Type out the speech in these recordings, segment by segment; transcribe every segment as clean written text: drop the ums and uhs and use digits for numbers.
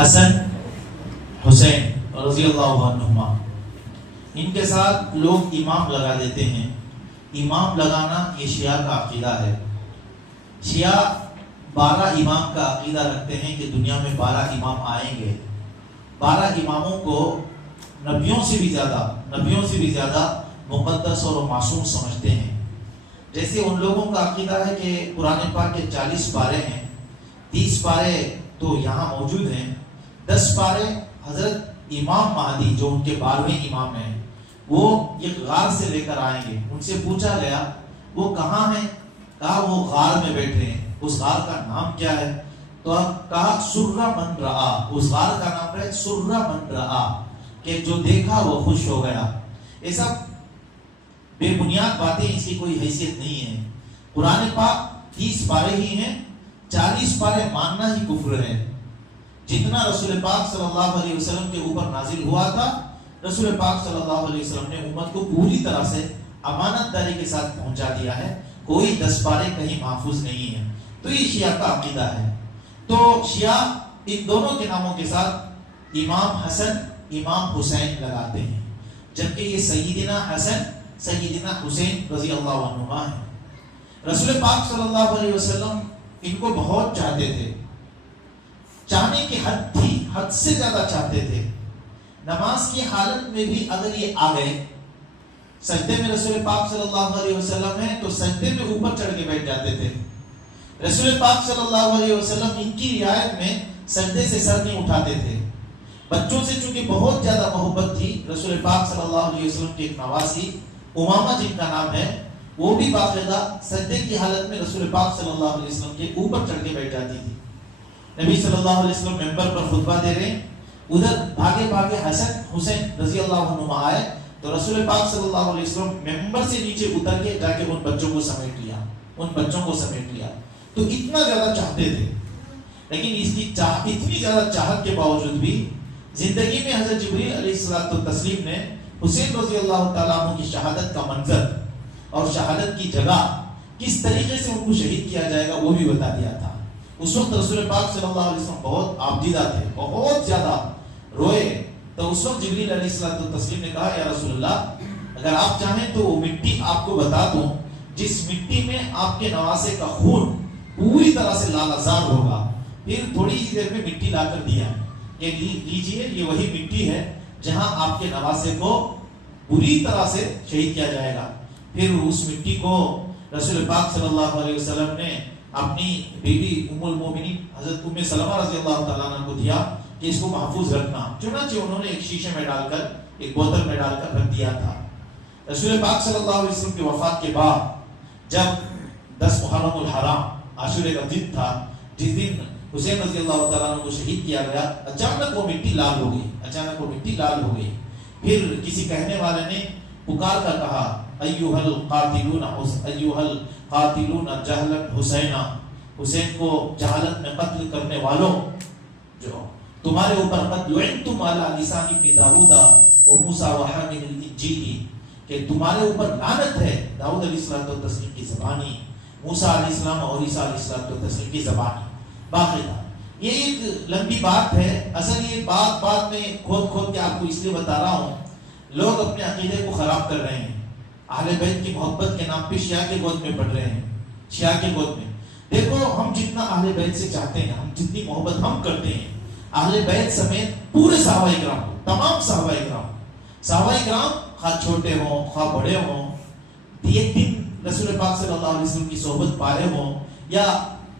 حسن حسین رضی اللہ عنہما، ان کے ساتھ لوگ امام لگا دیتے ہیں۔ امام لگانا یہ شیعہ کا عقیدہ ہے۔ شیعہ 12 امام کا عقیدہ رکھتے ہیں کہ دنیا میں 12 امام آئیں گے۔ 12 اماموں کو نبیوں سے بھی زیادہ مقدس اور معصوم سمجھتے ہیں۔ جیسے ان لوگوں کا عقیدہ ہے کہ قرآن پاک کے 40 پارے ہیں، 30 پارے تو یہاں موجود ہیں، 10 پارے حضرت امام مہدی جو ان کے 12ویں امام ہیں وہ ایک غار سے لے کر آئیں گے۔ ان سے پوچھا گیا وہ کہاں ہیں؟ کہا وہ غار میں بیٹھے ہیں۔ اس غار کا نام کیا ہے؟ تو کہا سرہ من رآ، اس غار کا نام ہے سرہ من رآ، کہ جو دیکھا وہ خوش ہو گیا۔ یہ سب بے بنیاد باتیں، اس کی کوئی حیثیت نہیں ہے۔ قرآن پاک 30 پارے ہی ہیں، 40 پارے ماننا ہی کفر ہے۔ جتنا رسول پاک صلی اللہ علیہ وسلم کے اوپر نازل ہوا تھا، رسول پاک صلی اللہ علیہ وسلم نے امت کو پوری طرح سے امانت داری کے ساتھ پہنچا دیا ہے۔ کوئی 10 پارے کہیں محفوظ نہیں ہے۔ تو یہ شیعہ کا عقیدہ ہے۔ تو شیعہ ان دونوں کے ناموں کے ساتھ امام حسن امام حسین لگاتے ہیں، جبکہ یہ سیدنا حسن سیدنا حسین رضی اللہ عنہما ہیں۔ رسول پاک صلی اللہ علیہ وسلم ان کو بہت چاہتے تھے، چاہنے کی حد تھی، حد سے زیادہ چاہتے تھے۔ نماز کی حالت میں بھی اگر یہ آ گئے، سجدے میں رسول پاک صلی اللہ علیہ وسلم ہیں تو سجدے میں اوپر چڑھ کے بیٹھ جاتے تھے۔ رسول پاک صلی اللہ علیہ وسلم ان کی رعایت میں سجدے سے سر نہیں اٹھاتے تھے۔ بچوں سے چونکہ بہت زیادہ محبت تھی، رسول پاک صلی اللہ علیہ وسلم کے ایک نواسی امامہ جن کا نام ہے، وہ بھی باقاعدہ سجدے کی حالت میں رسول پاک صلی اللہ علیہ وسلم کے اوپر چڑھ کے بیٹھ جاتی تھی۔ نبی صلی اللہ علیہ وسلم ممبر پر خطبہ دے رہے ہیں، ادھر بھاگے حسن حسین رضی اللہ عنہما آئے تو رسول پاک صلی اللہ علیہ وسلم ممبر سے نیچے اتر کے جا کے ان بچوں کو سمیٹ لیا۔ تو اتنا زیادہ چاہتے تھے، لیکن اس کی اتنی زیادہ چاہت کے باوجود بھی زندگی میں حضرت جبریل علیہ السلام نے حسین رضی اللہ تعالیٰ عنہ کی شہادت کا منظر اور شہادت کی جگہ کس طریقے سے ان کو شہید کیا جائے گا وہ بھی بتا دیا تھا۔ اس وقت رسول پاک صلی اللہ علیہ وسلم بہت عابدہ تھے، بہت زیادہ روئے۔ تو اس وقت جبریل علیہ السلام نے کہا یا رسول اللہ، اگر آپ چاہیں تو وہ مٹی آپ کو بتا دوں جس مٹی میں آپ کے نواسے کا خون پوری طرح سے لال ازار ہوگا۔ پھر تھوڑی ہی دیر میں مٹی لا کر دیا کہ لیجئے، یہ وہی مٹی ہے جہاں آپ کے نواسے کو پوری طرح سے شہید کیا جائے گا۔ پھر اس مٹی کو رسول پاک صلی اللہ علیہ وسلم نے اپنی بیوی ام المومنین حضرت ام سلمہ رضی اللہ تعالیٰ عنہ کو دیا کہ اس کو محفوظ رکھنا۔ چنانچہ انہوں نے ایک شیشے میں ڈال کر، ایک بوتل میں ڈال کر رکھ دیا تھا۔ رسول پاک صلی اللہ علیہ وسلم کی وفات کے بعد جب 10 محرم الحرام عاشورے کا دن تھا، جس دن حسین رضی اللہ تعالیٰ عنہ کو شہید کیا گیا، اچانک وہ مٹی لال ہو گئی۔ پھر کسی کہنے والے نے پکار کر کہا ایھا القاتلون جہلا حسینا، حسین کو جہالت میں قتل کرنے والوں، جو تمہارے اوپر قد لعنتم علی لسان ابن داؤد و موسیٰ و حامل الانجیل، کہ تمہارے اوپر لعنت ہے داؤد علیہ السلام کی زبانی، موسیٰ علیہ السلام اور عیسیٰ علیہ السلام کی زبانی۔ باقاعدہ یہ ایک لمبی بات ہے، اصل یہ بات میں کھود کے آپ کو اس لیے بتا رہا ہوں، لوگ اپنے عقیدے کو خراب کر رہے ہیں، اہل بیت کی محبت کے نام پہ شیعہ کے گود میں پڑ رہے ہیں، شیعہ کے گود میں۔ دیکھو ہم جتنا اہل بیت سے چاہتے ہیں، ہم جتنی محبت ہم کرتے ہیں، اہل بیت سمیت پورے صحابہ کرام، تمام صحابہ کرام خواہ چھوٹے ہوں خواہ بڑے ہوں، ایک دن رسول پاک صلی اللہ علیہ وسلم کی صحبت پائے ہوں یا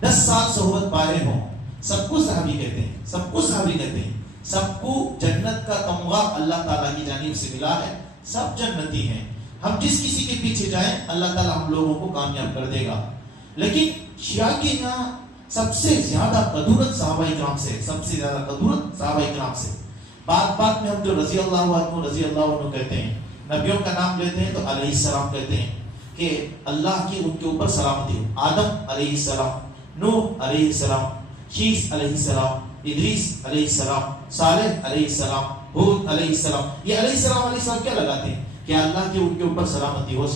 10 سال صحبت پائے ہوں، سب کو صحابی کہتے ہیں، سب کو جنت کا تمغہ اللہ تعالیٰ کی جانب سے ملا ہے، سب جنتی ہیں۔ ہم جس کسی کے پیچھے جائیں اللہ تعالیٰ ہم لوگوں کو کامیاب کر دے گا۔ لیکن شیعہ کے یہاں سب سے زیادہ قدورت صحابہ کرام سے، بات میں ہم جو رضی اللہ عنہ کہتے ہیں، نبیوں کا نام لیتے ہیں تو علیہ السلام کہتے ہیں کہ اللہ کی ان کے اوپر سلامتی ہو۔ آدم علیہ السلام، نوح علیہ السلام، شیس علیہ السلام، ادریس علیہ السلام، صالح علیہ السلام، ہود علیہ السلام، یہ علیہ السلام کیا لگاتے ہیں کہ اللہ کی ان کے اوپر سلامتی ہو۔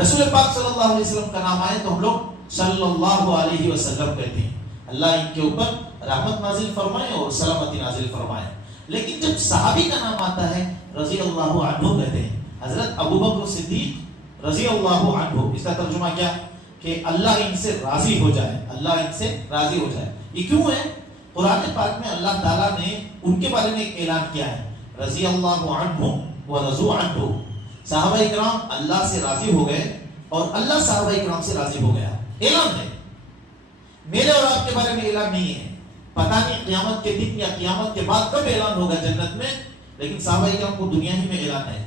رسول پاک صلی اللہ علیہ وسلم کا نام آئے تو ہم لوگ صلی اللہ علیہ وسلم کہتے ہیں۔ اللہ ان کے اوپر رحمت نازل فرمائے اور سلامتی نازل فرمائے. لیکن جب صحابی کا نام آتا ہے رضی اللہ عنہ کہتے ہیں. حضرت ابوبکر صدیق رضی اللہ عنہ، اس کا ترجمہ کیا کہ اللہ ان سے راضی ہو جائے، اللہ ان سے راضی ہو جائے. یہ کیوں ہے؟ قرآن پاک میں اللہ تعالیٰ نے ان کے بارے میں ایک اعلان کیا ہے، رضی اللہ عنہ ورضوا عنہ. صحابہ اکرام اللہ سے راضی ہو گئے اور اللہ صحابہ اکرام سے راضی ہو گیا. اعلان ہے، میرے اور آپ کے بارے میں اعلان نہیں ہے. پتہ نہیں قیامت کے دن یا قیامت کے بعد کب اعلان ہوگا جنت میں، لیکن صحابہ اکرام کو دنیا ہی میں اعلان ہے.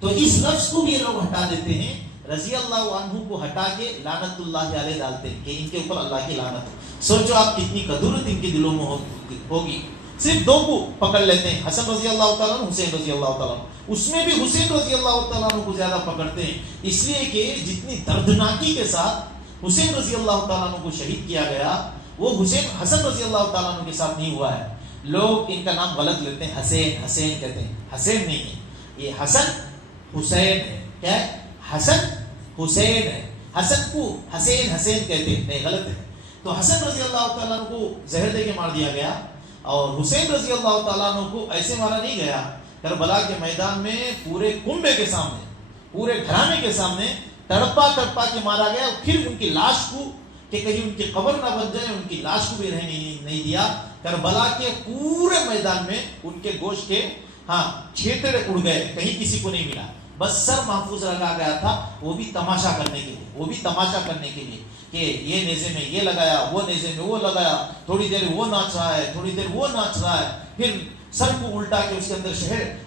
تو اس لفظ کو بھی یہ لوگ ہٹا دیتے ہیں، رضی اللہ عنہ کو ہٹا کے لعنت اللہ علیہ ڈالتے ہیں کہ ان کے اوپر اللہ کی لعنت. سوچو آپ کتنی کدورت ان کے دلوں میں ہوگی. صرف دو کو پکڑ لیتے ہیں، حسن رضی اللہ تعالیٰ عنہ، حسین رضی اللہ تعالیٰ عنہ. اس میں بھی حسین رضی اللہ تعالیٰ عنہ کو زیادہ پکڑتے ہیں، اس لیے کہ جتنی دردناکی کے ساتھ حسین رضی اللہ تعالیٰ عنہ کو شہید کیا گیا، وہ حسن رضی اللہ تعالیٰ عنہ کے ساتھ نہیں ہوا ہے. لوگ ان کا نام غلط لیتے ہیں، حسین حسین کہتے ہیں. حسین نہیں ہے، یہ حسن حسین ہے. کیا ہے؟ حسن حسین ہے. حسن کو حسین حسین کہتے ہیں، نہیں، غلط ہے. تو حسن رضی اللہ تعالیٰ عنہ کو زہر دے کے مار دیا گیا، اور حسین رضی اللہ تعالیٰ عنہ کو ایسے مارا نہیں گیا. کربلا کے میدان میں پورے کنبے کے سامنے، پورے گھرانے کے سامنے تڑپا تڑپا کے مارا گیا. پھر ان کی لاش کو کہ کہیں ان کی قبر نہ بن جائے، ان کی لاش کو بھی رہنے نہیں دیا. کربلا کے پورے میدان میں ان کے گوشت کے چھیتڑے اڑ گئے، کہیں کسی کو نہیں ملا. بس سر محفوظ رکھا گیا تھا، وہ بھی تماشا کرنے کے لیے، وہ بھی تماشا کرنے کے لیے کہ یہ نیزے میں یہ لگایا، وہ نیزے میں وہ لگایا، تھوڑی دیر وہ ناچ رہا ہے، تھوڑی دیر وہ ناچ رہا ہے، پھر سر کو الٹا کے اس کے اندر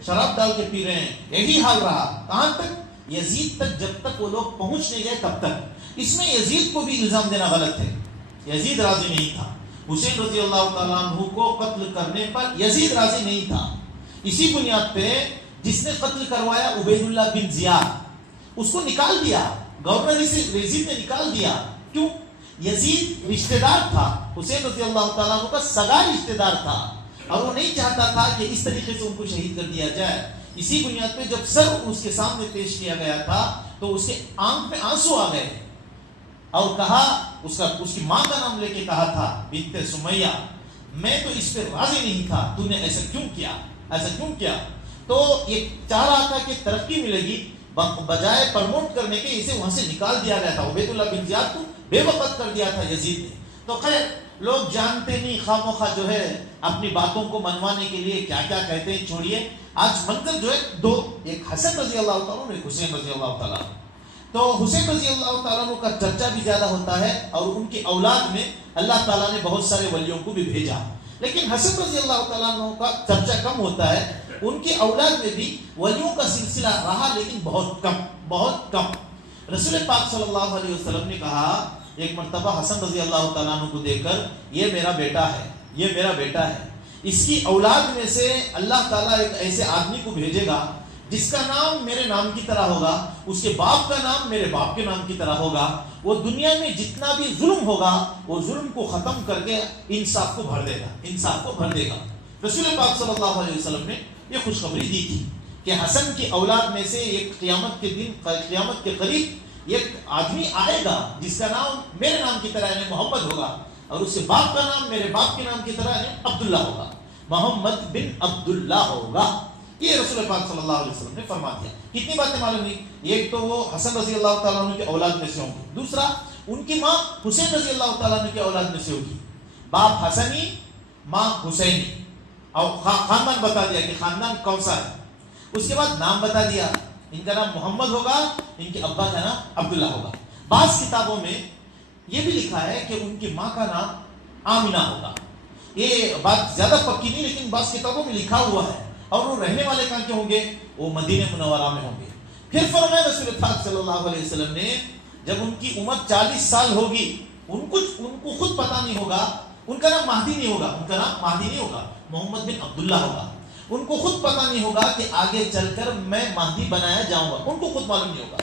شراب ڈال کے پی رہے ہیں. یہی حال رہا. کہاں تک؟ یزید تک. جب تک وہ لوگ پہنچ نہیں گئے تب تک. اس میں یزید کو بھی الزام دینا غلط ہے. یزید راضی نہیں تھا. حسین رضی اللہ تعالیٰ عنہ کو قتل کرنے پر یزید راضی نہیں تھا. اسی بنیاد پہ جس نے قتل کروایا عبید اللہ بن زیاد، اس کو نکال دیا، گورنر یزید نے نکال دیا. کیوں؟ یزید رشتہ دار تھا، حسین رضی اللہ تعالیٰ عنہ کا سگا رشتہ دار تھا، اور وہ نہیں چاہتا تھا کہ اس طریقے سے ان کو شہید کر دیا جائے. اسی بنیاد پہ جب سر اس کے سامنے پیش کیا گیا تھا تو اس کے آنکھ میں آنسو آ گئے، اور کہا، اس کی ماں کا نام لے کے کہا تھا، بنت سمیہ، میں تو اس پہ راضی نہیں تھا، تو نے ایسا کیوں کیا، ایسا کیوں کیا. تو یہ چاہ رہا تھا کہ ترقی ملے گی، بجائے پرموٹ کرنے کے اسے وہاں سے نکال دیا گیا تھا. عبید اللہ بن زیاد کو بے وقت کر دیا تھا یزید نے. تو خیر، لوگ جانتے نہیں، خواہ مخواہ جو ہے اپنی باتوں کو منوانے کے لیے کیا کیا کہتے ہیں. چھوڑیے، آج منظر جو ہے دو، ایک حسن رضی اللہ تعالیٰ ایک حسین رضی اللہ تعالیٰ. تو حسین رضی اللہ تعالیٰ کا چرچا بھی زیادہ ہوتا ہے، اور ان کی اولاد میں اللہ تعالیٰ نے بہت سارے ولیوں کو بھی بھیجا. لیکن حسن رضی اللہ تعالیٰ کا چرچا کم ہوتا ہے. ان کی اولاد میں بھی ولیوں کا سلسلہ رہا، لیکن بہت کم، بہت کم. رسول پاک صلی اللہ علیہ وسلم نے کہا ایک مرتبہ حسن رضی اللہ تعالیٰ عنہ کو دیکھ کر، یہ میرا بیٹا ہے، یہ میرا بیٹا ہے. اس کی اولاد میں سے اللہ تعالیٰ ایک ایسے آدمی کو بھیجے گا جس کا نام میرے نام کی طرح ہوگا، اس کے باپ کا نام میرے باپ کے نام کی طرح ہوگا. وہ دنیا میں جتنا بھی ظلم ہوگا وہ ظلم کو ختم کر کے انصاف کو بھر دے گا، انصاف کو بھر دے گا. رسول پاک صلی اللہ علیہ وسلم نے یہ خوشخبری دی تھی کہ حسن کی اولاد میں سے ایک قیامت کے دن، قیامت کے قریب ایک آدمی آئے گا جس کا نام میرے نام کی طرح یعنی محمد ہوگا، اور اس کے باپ کا نام میرے باپ کے نام کی طرح یعنی عبداللہ ہوگا، محمد بن عبداللہ ہوگا. یہ رسول پاک صلی اللہ علیہ وسلم نے فرما دیا. کتنی باتیں معلوم نہیں. ایک تو وہ حسن رضی اللہ تعالیٰ عنہ کی اولاد میں سے ہوں گے، دوسرا ان کی ماں حسین رضی اللہ تعالیٰ عنہ کی اولاد میں سے ہوگی. باپ حسنی، ماں حسینی، اور خاندان بتا دیا کہ خاندان کون سا ہے. اس کے بعد نام بتا دیا، ان کا نام محمد ہوگا، ان کے ابا کا نام عبداللہ ہوگا. بعض کتابوں میں یہ بھی لکھا ہے کہ ان کی ماں کا نام آمینہ ہوگا. یہ بات زیادہ پکی نہیں، لیکن بعض کتابوں میں لکھا ہوا ہے. اور وہ رہنے والے کہاں کے ہوں گے؟ وہ مدینہ منورہ میں ہوں گے. پھر فرمایا رسول پاک صلی اللہ علیہ وسلم نے، جب ان کی عمر 40 سال ہوگی، ان کو خود پتہ نہیں ہوگا، ان کا نام مہدی نہیں ہوگا، ان کا نام مہدی نہیں ہوگا، محمد بن عبداللہ ہوگا. ان کو خود پتہ نہیں ہوگا کہ آگے چل کر میں مہدی بنایا جاؤں گا. ان کو خود معلوم نہیں ہوگا،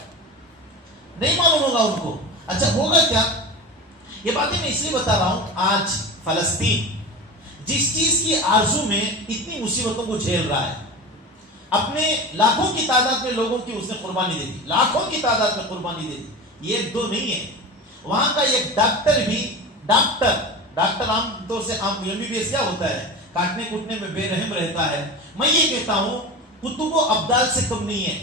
نہیں معلوم ہوگا ان کو. اچھا ہوگا کیا؟ یہ باتیں میں اس لیے بتا رہا ہوں، آج فلسطین جس چیز کی آرزو میں اتنی مصیبتوں کو جھیل رہا ہے، اپنے لاکھوں کی تعداد میں لوگوں کی اس نے قربانی دے دی، لاکھوں کی تعداد میں قربانی دے دی. یہ ایک دو نہیں ہے. وہاں کا ایک ڈاکٹر بھی، ڈاکٹر ڈاکٹر عام طور سے MBBS کیا ہوتا ہے؟ کاٹنے کوٹنے میں بے رحم رہتا ہے. میں یہ کہتا ہوں کتب و ابدال سے کم نہیں ہے,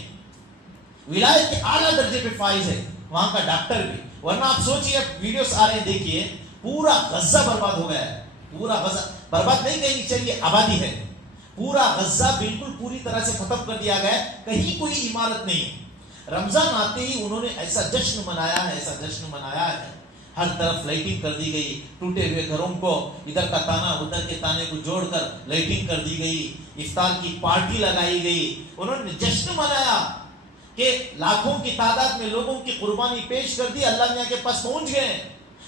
ولایت کے اعلیٰ درجے پہ فائز ہے وہاں کا ڈاکٹر بھی. ورنہ آپ سوچئے, ویڈیوز آ رہے ہیں دیکھیے, پورا غزہ برباد ہو گیا ہے. پورا غزہ برباد نہیں کہنی چاہیے, آبادی ہے. پورا غزہ بالکل پوری طرح سے ختم کر دیا گیا ہے, کہیں کوئی عمارت نہیں. رمضان آتے ہی انہوں نے ایسا جشن منایا ہے, ایسا جشن منایا ہے, ہر طرف لائٹنگ کر دی گئی, ٹوٹے ہوئے گھروں کو ادھر کا تانا ادھر کے تانے کو جوڑ کر لائٹنگ کر دی گئی, افطار کی پارٹی لگائی گئی. انہوں نے جشن منایا کہ لاکھوں کی تعداد میں لوگوں کی قربانی پیش کر دی, اللہ میاں کے پاس پہنچ گئے.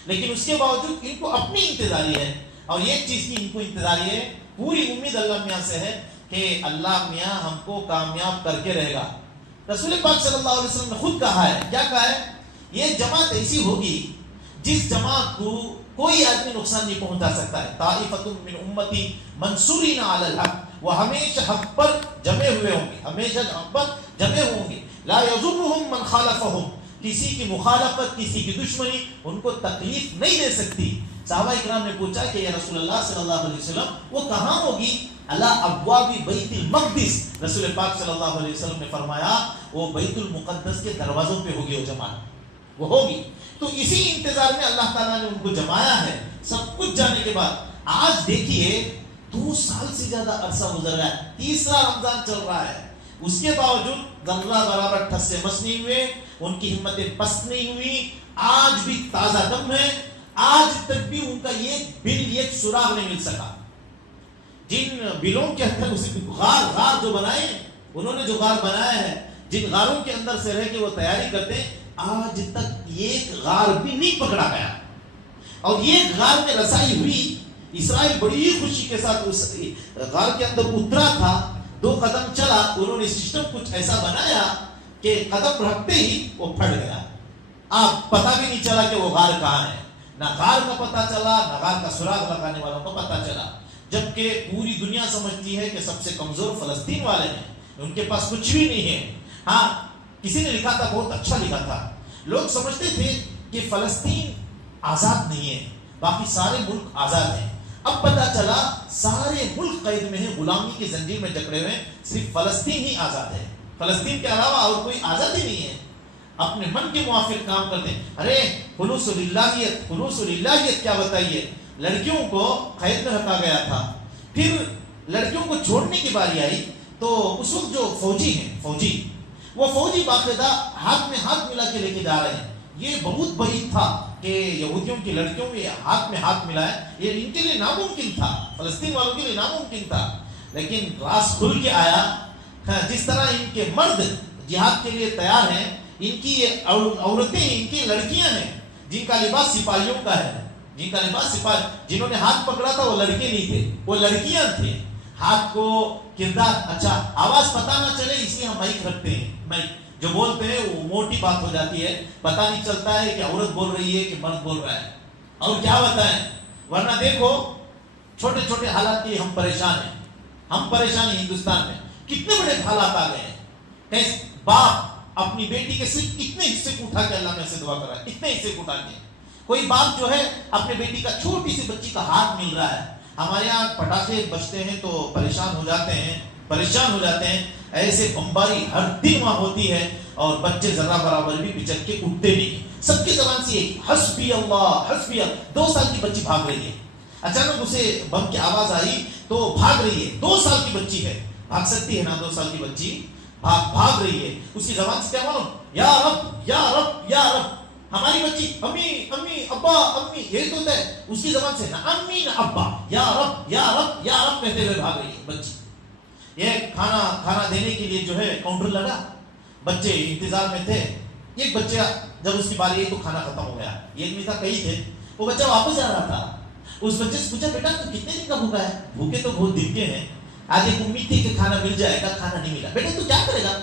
لیکن اس کے باوجود ان کو اپنی انتظاری ہے, اور ایک چیز کی ان کو انتظاری ہے, پوری امید اللہ میاں سے ہے کہ اللہ میاں ہم کو کامیاب کر کے رہے گا. رسول پاک صلی اللہ علیہ وسلم نے خود کہا ہے, کیا کہا ہے؟ یہ جماعت ایسی ہوگی جس جماعت کو کوئی آدمی نقصان نہیں پہنچا سکتا ہے. طائفۃ من امتی منصورین علی الحق, وہ ہمیشہ حق پر جمے ہوئے ہوں گے, ہمیشہ حق پر جمے ہوں گے. لا یضرهم من خالفهم, کسی کی مخالفت, کسی کی دشمنی ان کو تکلیف نہیں دے سکتی. صحابہ اکرام نے پوچھا کہ یا رسول اللہ صلی اللہ علیہ وسلم وہ کہاں ہوگی؟ اللہ ابواب بیت المقدس. رسول پاک صلی اللہ علیہ وسلم نے فرمایا وہ بیت المقدس کے دروازوں پہ ہوگی, وہ جماعت وہ ہوگی. تو اسی انتظار میں اللہ تعالیٰ نے ان کو جمایا ہے. سب کچھ جانے کے بعد آج دیکھیے 2 سال سے زیادہ عرصہ گزر رہا ہے, تیسرا رمضان چل رہا ہے, اس کے باوجود ذرہ برابر ٹھس سے مس نہیں ہوئے, ان کی ہمتیں پست نہیں ہوئی, آج بھی تازہ دم ہے. آج تک بھی ان کا ایک بل, ایک سراغ نہیں مل سکا. جن بلوں کے اندر غار جو بنائے, انہوں نے جو غار بنایا ہے, جن غاروں کے اندر سے رہ کے وہ تیاری کرتے ہیں, آج تک ایک غار بھی نہیں پکڑا گیا. اور یہ غار میں رسائی ہوئی, اسرائیل بڑی خوشی کے ساتھ اس غار کے اندر اترا تھا, 2 قدم چلا, انہوں نے سسٹم کچھ ایسا بنایا کہ قدم رکھتے ہی وہ پھٹ گیا. آپ پتہ بھی نہیں چلا کہ وہ غار کہاں ہے, نہ غار کا پتہ چلا, نہ غار کا سراغ لگانے والوں کا پتہ چلا. جبکہ پوری دنیا سمجھتی ہے کہ سب سے کمزور فلسطین والے ہیں, ان کے پاس کچھ بھی نہیں ہے. ہاں, کسی نے لکھا تھا, بہت اچھا لکھا تھا, لوگ سمجھتے تھے کہ فلسطین آزاد نہیں ہے, باقی سارے ملک آزاد ہیں. اب پتہ چلا سارے ملک قید میں ہیں, غلامی کی زنجیر میں جکڑے ہوئے ہیں, صرف فلسطین ہی آزاد ہے. فلسطین کے علاوہ اور کوئی آزادی نہیں ہے. اپنے من کے موافق کام کرتے ہیں. ارے خلوص للہیت کیا بتائیے؟ لڑکیوں کو قید میں رکھا گیا تھا, پھر لڑکیوں کو چھوڑنے کی باری آئی تو اس وقت جو فوجی ہیں, وہ فوجی باقاعدہ ہاتھ میں ہاتھ ملا کے لے کے جا رہے ہیں. یہ بہت بعید تھا کہ یہودیوں کی لڑکیوں کے ہاتھ میں ہاتھ ملائے, یہ ان کے لیے ناممکن تھا, فلسطین والوں کے لیے ناممکن تھا. لیکن راز کھل کے آیا. جس طرح ان کے مرد جہاد کے لیے تیار ہیں, ان کی عورتیں, ان کی لڑکیاں ہیں جن کا لباس سپاہیوں کا ہے, جن کا لباس سپاہی, جنہوں نے ہاتھ پکڑا تھا وہ لڑکے نہیں تھے, وہ لڑکیاں تھے. ہاتھ کو کردار, اچھا آواز پتہ نہ چلے اس لیے ہم مائک رکھتے ہیں. مائک جو بولتے ہیں وہ موٹی بات ہو جاتی ہے, پتہ نہیں چلتا ہے کہ عورت بول رہی ہے کہ مرد بول رہا ہے, اور کیا بتائیں. ورنہ دیکھو چھوٹے چھوٹے حالات کے ہم پریشان ہیں, ہم پریشان ہیں. ہندوستان میں کتنے بڑے حالات آ گئے ہیں. باپ اپنی بیٹی کے صرف اتنے حصے کو اٹھا کے اللہ میں سے دعا کر رہا ہے, اتنے حصے کو اٹھا کے. کوئی باپ جو ہے اپنے بیٹی کا, چھوٹی سی بچی کا ہاتھ مل رہا ہے. ہمارے یہاں پٹاخے بجتے ہیں تو پریشان ہو جاتے ہیں. ایسے بمباری ہر دن وہاں ہوتی ہے, اور بچے ذرا برابر بھی بچک کے اٹھتے نہیں. سب کی زبان سے ایک حسبی اللہ حسبی اللہ. 2 سال کی بچی بھاگ رہی ہے, اچانک اسے بم کی آواز آئی تو بھاگ رہی ہے. 2 سال کی بچی ہے, بھاگ سکتی ہے نا 2 سال کی بچی, بھاگ رہی ہے. اس کی زبان سے کیا معلوم, یا رب یا رب یا رب. ہماری بچی امی امی ابا امی یہی تو ہے, اس کی زبان سے نہ امی نہ ابا, یا رب یا رب یا رب کہتے ہوئے بھاگ رہی ہے بچی. یہ کھانا دینے کے لیے جو ہے کاؤنٹر لگا, بچے انتظار میں تھے. ایک بچہ جب اس کی باری آئی تو کھانا ختم ہو گیا. ایک نہیں تھا, کئی تھے. وہ بچہ واپس جا رہا تھا. اس بچے سے پوچھا, بیٹا تو کتنے دن کا بھوکا ہے؟ بھوکے تو بہت دن کے ہیں. آج ایک امید تھی کہ کھانا مل جائے گا, کھانا نہیں ملا. بیٹے تو کیا کرے گا؟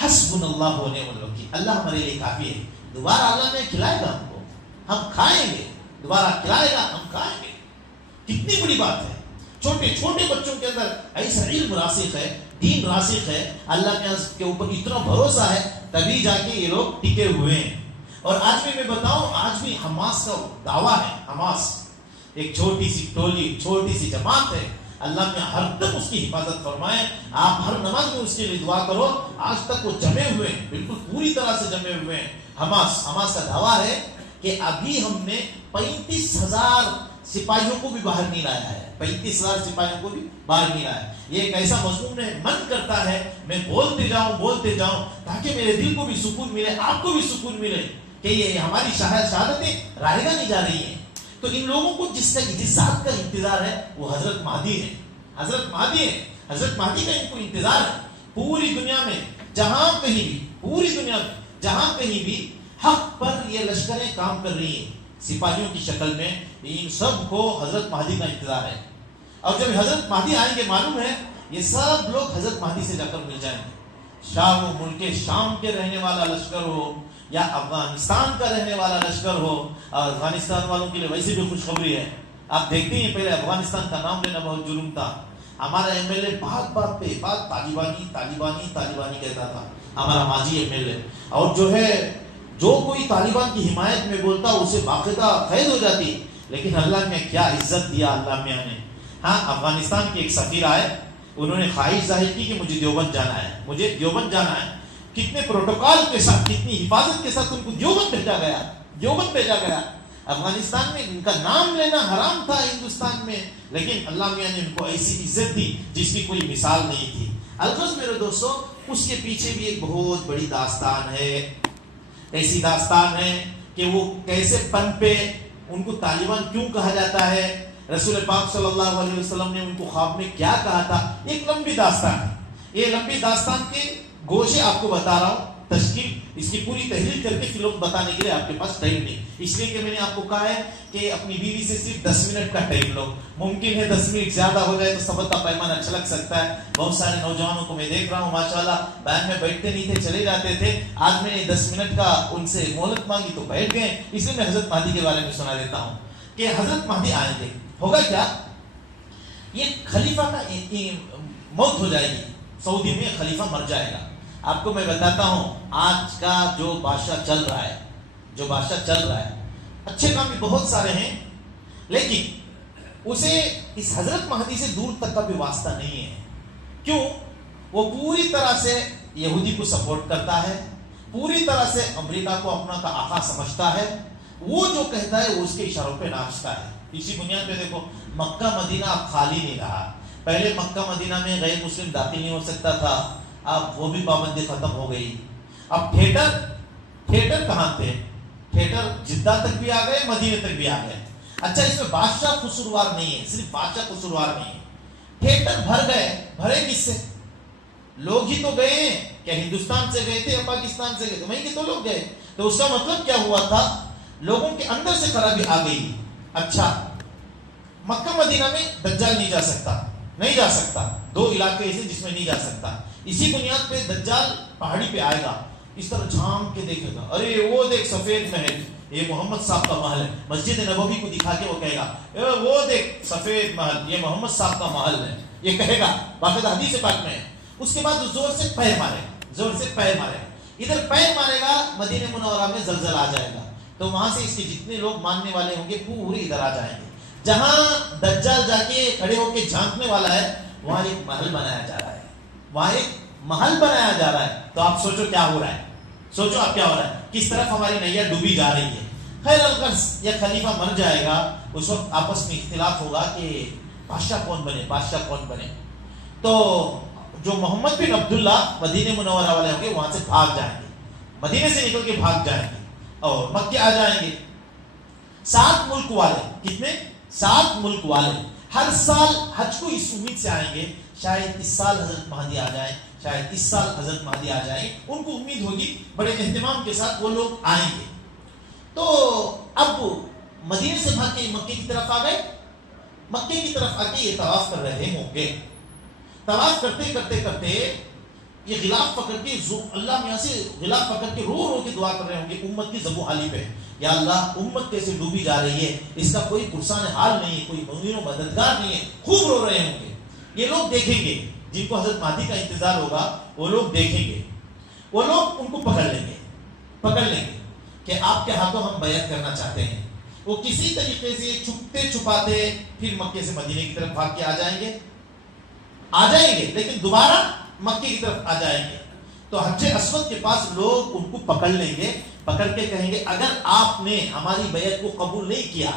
حسبنا اللہ و نعم الوکیل, اللہ ہمارے لیے کافی ہے. دوبارہ اللہ میں کھلائے گا ہم کو, ہم کھائیں گے. دوبارہ کھلائے گا, ہم کھائیں گے. کتنی بڑی بات ہے. چھوٹے چھوٹے بچوں کے اندر ایسا علم راسخ ہے, دین راسخ ہے, اللہ کے اوپر اتنا بھروسہ ہے, تبھی جا کے یہ لوگ ٹکے ہوئے ہیں. اور آج بھی میں بتاؤں, آج بھی حماس کا دعویٰ ہے, حماس ایک چھوٹی سی ٹولی، چھوٹی سی جماعت ہے، اللہ میں ہر دم اس کی حفاظت فرمائے. آپ ہر نماز میں اس کے لیے دعا کرو. آج تک وہ جمے ہوئے ہیں، بالکل پوری طرح سے جمے ہوئے ہیں. حماس کا دعویٰ ہے کہ ابھی ہم نے 35,000 سپاہیوں کو بھی باہر نہیں لایا ہے. 35,000 سپاہیوں کو بھی باہر نہیں لایا. یہ ایک ایسا مضمون ہے، من کرتا ہے میں بولتے جاؤں تاکہ میرے دل کو بھی سکون ملے، آپ کو بھی سکون ملے کہ یہ ہماری شہادتیں رائگاں نہیں جا رہی ہیں. تو ان لوگوں کو جس کا ذات کا انتظار ہے وہ حضرت مہدی ہے. حضرت مہدی کا ان کو انتظار ہے. پوری دنیا میں جہاں کہیں بھی حق پر یہ لشکریں کام کر رہی ہیں سپاہیوں کی شکل میں، ان سب کو حضرت مہدی کا انتظار ہے. اور جب حضرت مہدی آئیں گے معلوم ہے یہ سب لوگ حضرت مہدی سے جا کر مل جائیں گے. شام و ملک شام کے رہنے والا لشکر ہو یا افغانستان کا رہنے والا لشکر ہو. اور افغانستان والوں کے لیے ویسے بھی خوشخبری ہے. آپ دیکھتے ہیں پہلے افغانستان کا نام لینا بہت جرم تھا. ہمارا ایم ایل اے بات پہ طالبانی کہتا تھا، ہمارا ماضی ایم ایل اے. اور جو کوئی طالبان کی حمایت میں بولتا اسے باقاعدہ قید ہو جاتی. لیکن اللہ نے کیا عزت دیا اللہ میاں نے. ہاں، افغانستان کے ایک سفیر آئے، انہوں نے خواہش ظاہر کی کہ مجھے دیوبند جانا ہے. کتنے پروٹوکول کے ساتھ، کتنی حفاظت کے ساتھ ان کو دیوبند بھیجا گیا. افغانستان میں ان کا نام لینا حرام تھا ہندوستان میں، لیکن اللہ میاں نے ان کو ایسی عزت دی جس کی کوئی مثال نہیں تھی. الغرض میرے دوستو، اس کے پیچھے بھی ایک بہت بڑی داستان ہے. ایسی داستان ہے کہ وہ کیسے پن پہ، ان کو طالبان کیوں کہا جاتا ہے، رسول پاک صلی اللہ علیہ وسلم نے ان کو خواب میں کیا کہا تھا. ایک لمبی داستان ہے. یہ لمبی داستان کے گوشے آپ کو بتا رہا ہوں. تشکیل اس کی پوری تحریر کر کے فلم بتانے کے لیے آپ کے پاس ٹائم نہیں، اس لیے کہ میں نے آپ کو کہا ہے کہ اپنی بیوی سے صرف 10 منٹ کا ٹائم لو. ممکن ہے 10 منٹ زیادہ ہو جائے تو صبر کا پیمانہ اچھا لگ سکتا ہے. بہت سارے نوجوانوں کو میں دیکھ رہا ہوں ماشاءاللہ بیان میں بیٹھتے نہیں تھے، چلے جاتے تھے. آج میں نے 10 منٹ کا ان سے مہلت مانگی تو بیٹھ گئے. اس لیے میں حضرت مہدی کے بارے میں سنا دیتا ہوں کہ حضرت مہدی آئیں گے. ہوگا کیا، یہ خلیفہ کا موت ہو جائے گی. سعودی میں خلیفہ مر جائے گا. آپ کو میں بتاتا ہوں آج کا جو بادشاہ چل رہا ہے اچھے کام بھی بہت سارے ہیں، لیکن اسے اس حضرت مہدی سے دور تک کا بھی واسطہ نہیں ہے. کیوں؟ وہ پوری طرح سے یہودی کو سپورٹ کرتا ہے، پوری طرح سے امریکہ کو اپنا کا آقا سمجھتا ہے. وہ جو کہتا ہے وہ اس کے اشاروں پہ ناچتا ہے. اسی بنیاد پہ دیکھو مکہ مدینہ اب خالی نہیں رہا. پہلے مکہ مدینہ میں غیر مسلم داخل نہیں ہو سکتا تھا، اب وہ بھی پابندی ختم ہو گئی. اب تھیٹر کہاں تھے؟ تھیٹر جدہ تک بھی آ گئے، مدینے تک بھی آ گئے. اچھا، اس میں بادشاہ قصوروار نہیں ہے، صرف بادشاہ قصوروار نہیں ہے. تھیٹر بھرے کس سے؟ لوگ ہی تو گئے ہیں. کیا ہندوستان سے گئے تھے یا پاکستان سے گئے تھے؟ وہیں کے تو لوگ گئے. تو اس کا مطلب کیا ہوا تھا؟ لوگوں کے اندر سے خرابی آ گئی. اچھا، مکہ مدینہ میں دجال نہیں جا سکتا. 2 علاقے ایسے جس میں نہیں جا سکتا. اسی بنیاد پہ دجال پہاڑی پہ آئے گا، اس طرح جھانک کے دیکھے گا، ارے وہ دیکھ سفید محل، یہ محمد صاحب کا محل ہے. مسجد نبوی کو دکھا کے وہ کہے گا وہ دیکھ سفید محل، یہ محمد صاحب کا محل ہے. یہ کہے گا، باقاعدہ حدیث پاک میں ہے. اس کے بعد زور سے پیر مارے. ادھر پیر مارے گا، مدینہ منورہ میں زلزلہ آ جائے گا. تو وہاں سے اس کے جتنے لوگ ماننے والے ہوں گے پورے ادھر آ جائیں گے. جہاں دجال جا کے کھڑے ہو کے جھانکنے والا ہے وہاں ایک محل بنایا جا رہا ہے. تو آپ سوچو کیا ہو رہا ہے، کس طرف ہماری نیا ڈوبی جا رہی ہے. خیر الغرض یہ خلیفہ مر جائے گا. اس وقت آپس میں اختلاف ہوگا کہ بادشاہ کون بنے. تو جو محمد بن عبداللہ مدینہ منورہ والے ہوں گے وہاں سے بھاگ جائیں گے، مدینے سے نکل کے بھاگ جائیں گے اور مکے آ جائیں گے. 7 ملک والے، کتنے؟ 7 ملک والے ہر سال حج کو اس امید سے آئیں گے شاید اس سال حضرت مہدی آ جائیں. ان کو امید ہوگی، بڑے اہتمام کے ساتھ وہ لوگ آئیں گے. تو اب مدینے سے بھاگ کے مکے کی طرف آ گئے. مکے کی طرف آ کے یہ طواف کر رہے ہوں گے. طواف کرتے یہ غلاف پکڑ کے اللہ میاں سے غلاف پکڑ کے رو کے دعا کر رہے ہوں گے امت کی ذبح حالی پہ. یا اللہ امت کیسے ڈوبی جا رہی ہے، اس کا کوئی پرسان حال نہیں ہے، کوئی معین و مددگار نہیں ہے. خوب رو رہے ہوں گے. یہ لوگ دیکھیں گے جن کو حضرت مہدی کا انتظار ہوگا، وہ لوگ دیکھیں گے، وہ لوگ ان کو پکڑ لیں گے کہ آپ کے ہاتھوں ہم بیعت کرنا چاہتے ہیں. وہ کسی طریقے سے چھپتے چھپاتے پھر مکے سے مدینے کی طرف بھاگ کے آ جائیں گے لیکن دوبارہ مکے کی طرف آ جائیں گے. تو حجر اسود کے پاس لوگ ان کو پکڑ لیں گے, پکڑ کے کہیں گے اگر آپ نے ہماری بیعت کو قبول نہیں کیا,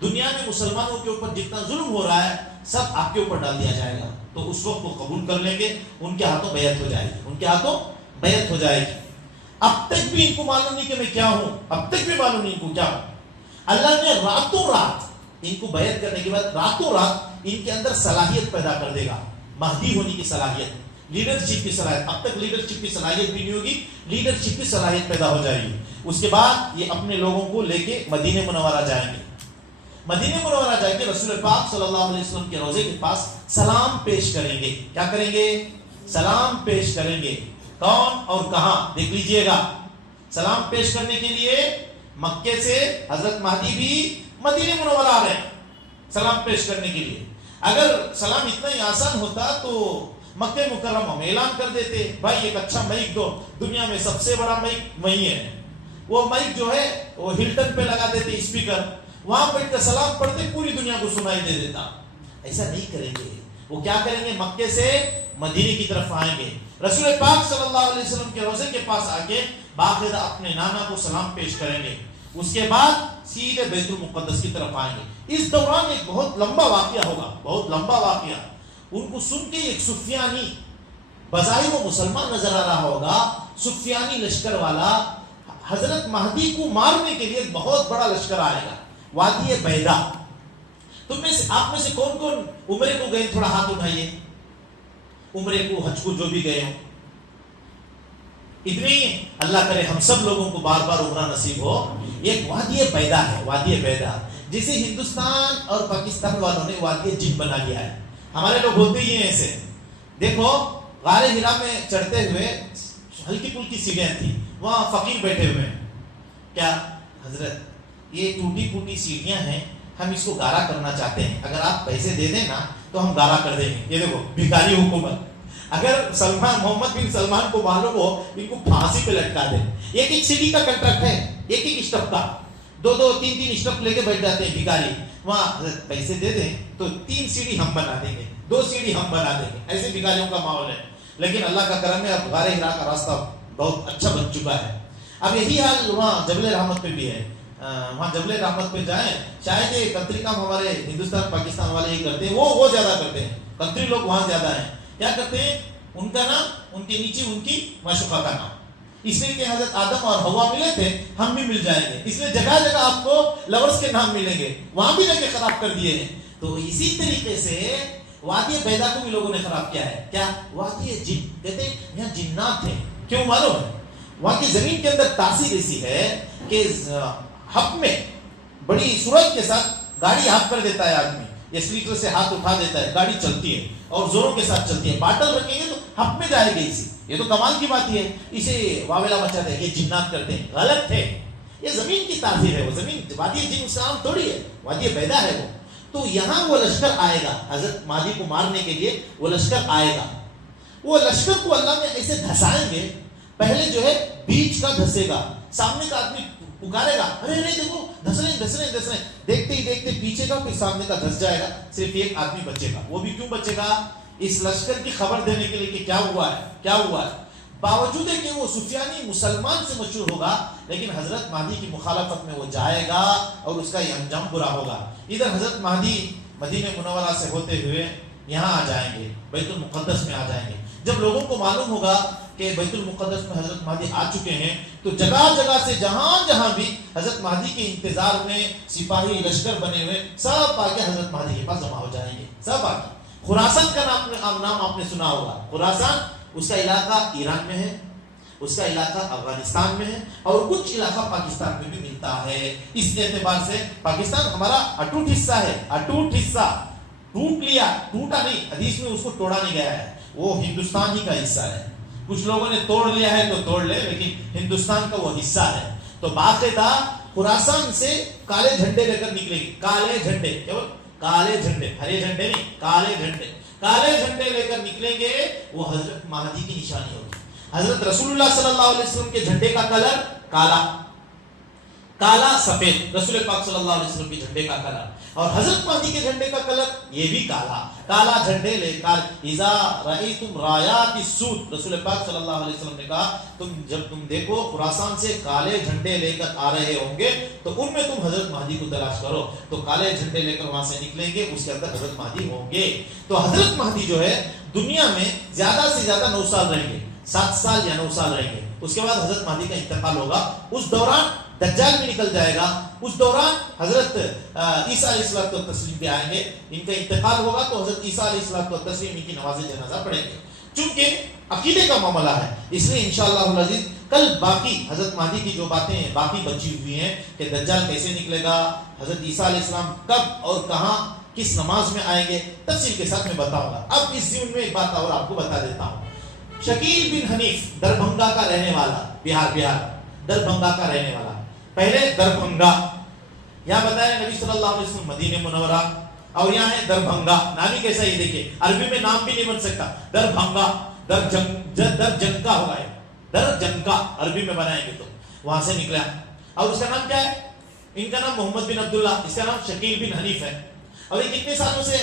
دنیا میں مسلمانوں کے اوپر جتنا ظلم ہو رہا ہے سب آپ کے اوپر ڈال دیا جائے گا. تو اس وقت وہ قبول کر لیں گے, ان کے ہاتھوں بیعت ہو جائے گی. اب تک بھی ان کو معلوم نہیں کہ میں کیا ہوں, اب تک بھی معلوم نہیں ان کو کیا ہوں. اللہ نے راتوں رات ان کو بیعت کرنے کے بعد راتوں رات ان کے اندر صلاحیت پیدا کر دے گا, مہدی ہونے کی صلاحیت, لیڈرشپ کی صلاحیت. اب تک لیڈرشپ کی صلاحیت بھی نہیں ہوگی, لیڈرشپ کی صلاحیت پیدا ہو جائے گی. اس کے بعد یہ اپنے لوگوں کو لے کے مدینہ منورہ جائیں گے. مدینہ منورہ جا کے رسول پاک صلی اللہ علیہ وسلم کے روضے کے پاس سلام پیش کریں گے. کیا کریں گے؟ سلام پیش کریں گے. کون اور کہاں؟ دیکھ لیجئے گا. سلام پیش کرنے کے لیے مکے سے حضرت مہدی بھی مدینہ منورہ آ رہے ہیں سلام پیش کرنے کے لیے. اگر سلام اتنا ہی آسان ہوتا تو مکہ مکرمہ میں اعلان کر دیتے, بھائی ایک اچھا مائک دو, دنیا میں سب سے بڑا مائک وہی ہے. وہ مائک جو ہے وہ ہلٹن پہ لگا دیتے اسپیکر, وہاں بیٹھ کر سلام پڑھتے پوری دنیا کو سنائی دے دیتا. ایسا نہیں کریں گے. وہ کیا کریں گے؟ مکے سے مدینے کی طرف آئیں گے, رسول پاک صلی اللہ علیہ وسلم کے روضے کے پاس آ کے باقاعدہ اپنے نانا کو سلام پیش کریں گے. اس کے بعد سیدھے بیت المقدس کی طرف آئیں گے. اس دوران ایک بہت لمبا واقعہ ہوگا, بہت لمبا واقعہ. ان کو سن کے ایک سفیانی, بظاہر وہ مسلمان نظر آ رہا ہوگا, سفیانی لشکر والا حضرت مہدی کو مارنے کے لیے بہت بڑا لشکر آئے گا وادی بیدا. تم میں سے, آپ میں سے کون کون عمرے کو گئے؟ تھوڑا ہاتھ اٹھائیے. عمرے کو, حج کو جو بھی گئے ہوں. اتنے ہی اللہ کرے ہم سب لوگوں کو بار بار عمرہ نصیب ہو. ایک وادی بیدا ہے, وادی بیدا, جسے ہندوستان اور پاکستان والوں نے وادی جن بنا لیا ہے. ہمارے لوگ ہوتے ہی ہیں ایسے. دیکھو غار ہرا میں چڑھتے ہوئے ہلکی پھلکی سیڑھیاں تھی, وہاں فقیر بیٹھے ہوئے ہیں. کیا حضرت یہ ٹوٹی پھوٹی سیڑھیاں ہیں, ہم اس کو گارا کرنا چاہتے ہیں, اگر آپ پیسے دے دیں نا تو ہم گارا کر دیں گے. یہ دیکھو بھکاری حکومت. اگر محمد بن سلمان کو معلوم ہو ان کو پھانسی پہ لٹکا دیں. ایک ایک سیڑھی کا کنٹریکٹ ہے, ایک ایک اسٹپ کا, 2-3 اسٹپ لے کے بیٹھ جاتے ہیں بھکاری. وہاں پیسے دے دیں تو 3 سیڑھی ہم بنا دیں گے, 2 سیڑھی ہم بنا دیں گے. ایسے بھکاریوں کا ماحول ہے. لیکن اللہ کا کرم ہے, اب غار ہرا کا راستہ بہت اچھا بن چکا ہے. اب یہی حال وہاں جبل رحمت پہ بھی ہے. وہاں جبل رحمت پہ جائیں, شاید یہ کنٹری کام ہمارے ہندوستان پاکستان والے ہی کرتے ہیں, وہ زیادہ کرتے ہیں. کنٹری لوگ وہاں زیادہ ہیں. کیا کرتے ہیں؟ ان کا نام, ان کے نیچے ان کی معشوقہ کا نام. اس لیے کہ حضرت آدم اور حوا ملے تھے, ہم بھی مل جائیں گے. اس لیے جگہ جگہ آپ کو لورز کے نام ملیں گے. وہاں بھی لے کے خراب کر دیے ہیں. تو اسی طریقے سے وادی بیدا کو بھی لوگوں نے خراب کیا ہے. کیا؟ وادی جن. کہتے ہیں یہاں جنات ہیں. کیوں معلوم ہے؟ وہاں کی زمین کے اندر تاثیر ایسی ہے کہ ہپ میں بڑی سرعت کے ساتھ گاڑی ہپ کر دیتا ہے آدمی, ایکسیلیٹر سے ہاتھ اٹھا دیتا ہے, گاڑی چلتی ہے اور زوروں کے ساتھ چلتی ہے. باٹل رکھیں گے تو ہپ میں جائے گی اسی. یہ تو کمال کی بات ہی ہے. اسے واویلا مچاتے ہیں, یہ جنات کرتے ہیں. غلط ہے. یہ زمین کی تاثیر ہے. وہ زمین وادی جن اسلام تھوڑی ہے, وادی بیدا ہے وہ. تو یہاں وہ لشکر آئے گا, حضرت مہدی کو مارنے کے لیے وہ لشکر آئے گا. وہ لشکر کو اللہ نے ایسے دھسائیں گے. پہلے جو ہے بیچ کا دھسے گا, سامنے کا آدمی پکارے گا, ارے دیکھو دھس رہے. دیکھتے ہی دیکھتے پیچھے کا پھر سامنے کا دھس جائے گا. صرف ایک آدمی بچے گا. وہ بھی کیوں بچے گا؟ اس لشکر کی خبر دینے کے لیے کہ کیا ہوا ہے. باوجود ہے کہ وہ سفیانی مسلمان سے مشہور ہوگا, لیکن حضرت مہدی کی مخالفت میں وہ جائے گا اور اس کا یہ انجام برا ہوگا. ادھر حضرت مہدی مدینہ منورہ سے ہوتے ہوئے یہاں آ جائیں گے, بیت المقدس میں آ جائیں گے. جب لوگوں کو معلوم ہوگا کہ بیت المقدس میں حضرت مہدی آ چکے ہیں, تو جگہ جگہ سے جہاں بھی حضرت مہدی کے انتظار میں سپاہی لشکر بنے ہوئے سب آ کے حضرت مہدی کے پاس جمع ہو جائیں گے. سب آ کے. خراسان کا نام آپ نے سنا ہوگا. خراسان اس کا علاقہ ایران میں ہے, اس کا علاقہ افغانستان میں ہے, اور کچھ علاقہ پاکستان میں بھی ملتا ہے. اس اعتبار سے پاکستان ہمارا اٹوٹ حصہ ہے. اٹوٹ حصہ ٹوٹ لیا, ٹوٹا نہیں, حدیث میں اس کو توڑا نہیں گیا ہے. وہ ہندوستان ہی کا حصہ ہے. کچھ لوگوں نے توڑ لیا ہے تو توڑ لے, لیکن ہندوستان کا وہ حصہ ہے. تو باقاعدہ خراسان سے کالے جھنڈے لے کر نکلیں گے. کالے جھنڈے, کالے جھنڈے, ہرے جھنڈے نہیں, کالے جھنڈے لے کر نکلیں گے. وہ حضرت مہدی کی نشانی ہوگی. حضرت رسول اللہ صلی اللہ علیہ وسلم کے جھنڈے کا کلر کالا, کالا سفید رسول پاک صلی اللہ علیہ وسلم کے جھنڈے کا کلر، اور حضرت مہدی کے جھنڈے کا کلر یہ بھی کالا جھنڈے لے کر اذا رأیتم رایات السود، رسول پاک صلی اللہ علیہ وسلم نے کہا جب تم دیکھو خراسان سے کالے جھنڈے لے کر آ رہے ہوں گے تو ان میں تم حضرت مہدی کو تلاش کرو، تو کالے جھنڈے لے کر وہاں سے نکلیں گے، اس کے اندر حضرت مہدی ہوں گے۔ تو حضرت مہدی جو ہے دنیا میں زیادہ سے زیادہ 9 سال رہیں گے، 7 سال یا 9 سال رہیں گے، اس کے بعد حضرت مہدی کا انتقال ہوگا۔ اس دوران دجال بھی نکل جائے گا، اس دوران حضرت عیسیٰ علیہ الصلوۃ والتسلیم بھی آئیں گے، ان کا انتقال ہوگا تو حضرت عیسیٰ علیہ الصلوۃ والتسلیم ان کی نماز جنازہ پڑھیں گے۔ چونکہ عقیدے کا معاملہ ہے اس لیے انشاءاللہ العزیز کل باقی حضرت مہدی کی جو باتیں ہیں باقی بچی ہوئی ہیں کہ دجال کیسے نکلے گا، حضرت عیسیٰ علیہ السلام کب اور کہاں کس نماز میں آئیں گے، تفصیل کے ساتھ میں بتاؤں گا۔ اب اس ضمن میں ایک بات اور آپ کو بتا دیتا ہوں۔ شکیل بن حنیف دربھنگا کا رہنے والا، بہار دربھنگا کا رہنے والا، پہلے دربھنگا، یہاں بتایا نبی صلی اللہ علیہ وسلم مدینہ منورہ، اور یہاں ہے دربھنگا، نام ہی کیسا، یہ دیکھیں عربی میں نام بھی نہیں بن سکتا، دربھنگا، درجنکا ہوگا، درجنکا عربی میں بنائیں گے تو وہاں سے نکلا۔ اور اس کا نام کیا ہے؟ ان کا نام محمد بن عبداللہ، اس کا نام شکیل بن حنیف ہے، اور یہ کتنے سالوں سے،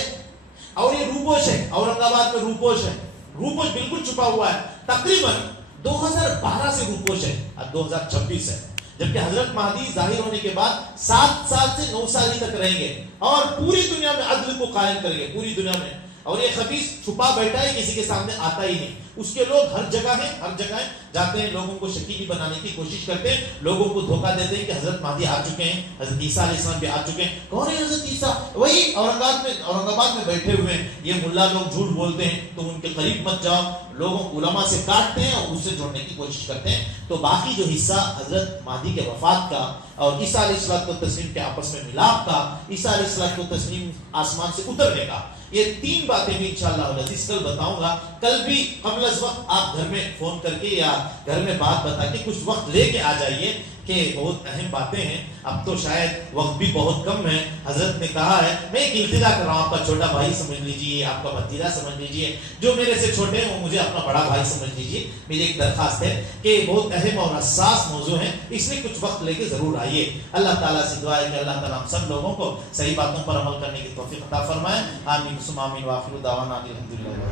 اور یہ روپوش ہے، اورنگ آباد میں روپوش ہے، روپوش بالکل چھپا ہوا ہے، تقریباً 2012 سے روپوش ہے، اب 2026 ہے، جبکہ حضرت مہدی ظاہر ہونے کے بعد 7 سال سے 9 سال ہی تک رہیں گے اور پوری دنیا میں عدل کو قائم کریں گے، پوری دنیا میں۔ اور یہ خبیث چھپا بیٹھا ہے، کسی کے سامنے آتا ہی نہیں، اس کے لوگ ہر جگہ ہیں، ہر جگہ جاتے ہیں، لوگوں کو شکیلی بنانے کی کوشش کرتے ہیں، لوگوں کو دھوکہ دیتے ہیں کہ حضرت مہدی آ چکے ہیں، حضرت عیسیٰ علیہ السلام بھی آ چکے ہیں۔ کون ہے حضرت عیسیٰ؟ وہی اورنگ آباد میں بیٹھے ہوئے ہیں، یہ ملا لوگ جھوٹ بولتے ہیں، تم ان کے قریب مت جاؤ، لوگوں علماء سے کاٹتے ہیں اور اس سے جوڑنے کی کوشش کرتے ہیں۔ تو باقی جو حصہ حضرت مہدی کے وفات کا اور عیسیٰ علیہ الصلوۃ والتسلیم کے آپس میں ملاپ کا، عیسیٰ علیہ الصلوۃ والتسلیم آسمان سے اترنے کا، یہ 3 باتیں بھی انشاءاللہ العزیز کل بتاؤں گا۔ کل بھی قبل از وقت آپ گھر میں فون کر کے یا گھر میں بات بتا کے کچھ وقت لے کے آ جائیے کہ بہت اہم باتیں ہیں، اب تو شاید وقت بھی بہت کم ہے۔ حضرت نے کہا ہے، میں ایک التجا کر رہا ہوں، آپ کا چھوٹا بھائی سمجھ لیجیے، آپ کا بھتیجا سمجھ لیجیے، جو میرے سے چھوٹے ہیں وہ مجھے اپنا بڑا بھائی سمجھ لیجیے، میری ایک درخواست ہے کہ بہت اہم اور حساس موضوع ہے، اس لیے کچھ وقت لے کے ضرور آئیے۔ اللہ تعالیٰ سے دعا ہے کہ اللہ تعالیٰ ہم سب لوگوں کو صحیح باتوں پر عمل کرنے کی توفیق عطا فرمائے۔ آمین ثم آمین، وآخر دعوانا الحمدللہ۔